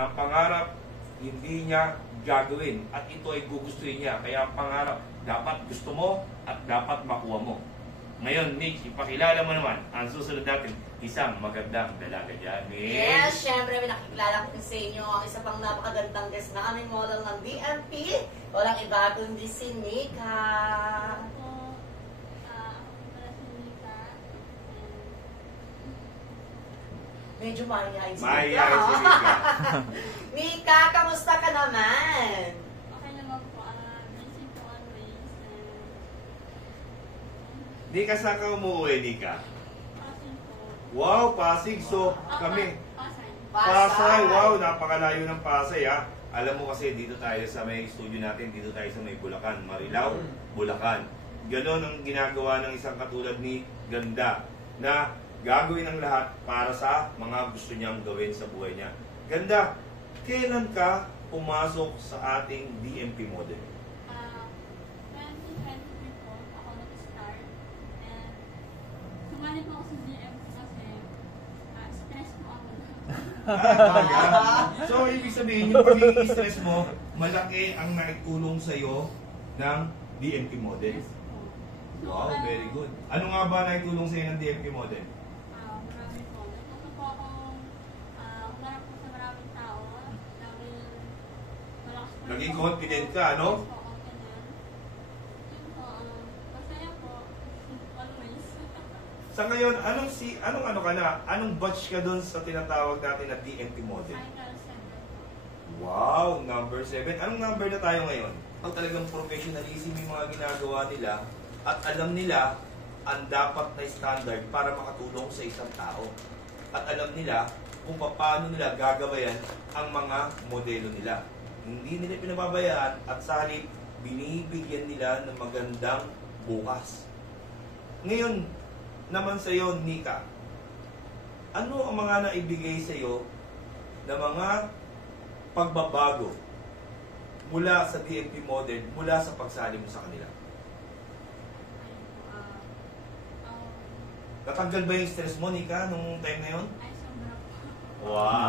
ng pangarap, hindi niya gagawin. At ito ay gugustuhin niya. Kaya ang pangarap, dapat gusto mo at dapat makuha mo. Ngayon, Nick, ipakilala mo naman ang susunod natin, isang magandang dalaga dyan, Nick. Yes, syempre, may nakikilala ko sa inyo ang isa pang napakagandang guest na aming model ng DMP. Walang iba kundi si Nika. Medyo mahihayin si Nika. Mahihayin si Nika. Nika, kamusta ka naman? Okay naman po. Busy po always. Nika, saan ka umuwi, Nika? Pasig po. Wow, Pasig. So, kami. Pasay. Pasay. Wow, napakalayo ng Pasay, ha? Alam mo kasi, dito tayo sa may studio natin, dito tayo sa may Bulacan, Marilao, Bulacan. Ganon ang ginagawa ng isang katulad ni Ganda na gagawin ang lahat para sa mga gusto niyang gawin sa buhay niya. Ganda, kailan ka pumasok sa ating DMP model? 2023 po ako nag-start. And sumali po ako sa DM kasi stress po ako. So, ibig sabihin, yung pagiging stress mo, malaki ang naitulong sa'yo ng DMP model? Yes po. So, Wow, very good. Ano nga ba naitulong sa'yo ng DMP model? Marami po. Natuto po akong humarap po sa maraming tao. Dahil malakas po. Naging confident ka, no? Yes po, confident. Yun po, masaya po. Always. Sa ngayon, anong ano ka na? Anong batch ka dun sa tinatawag natin na DMP model? Cycle 7 po. Wow, number 7. Anong number na tayo ngayon? Ang talagang professionalism yung mga ginagawa nila at alam nila ang dapat na standard para makatulong sa isang tao. At alam nila kung paano nila gagabayan ang mga modelo nila. Hindi nila pinababayaan at sa halip, binibigyan nila ng magandang bukas. Ngayon naman sa iyo, Nika, ano ang mga naibigay sa iyo na mga pagbabago mula sa DMP model, mula sa pagsali mo sa kanila? Natanggal ba yung stress mo, Nika, nung time na yun? Ay, sobra po. Wow!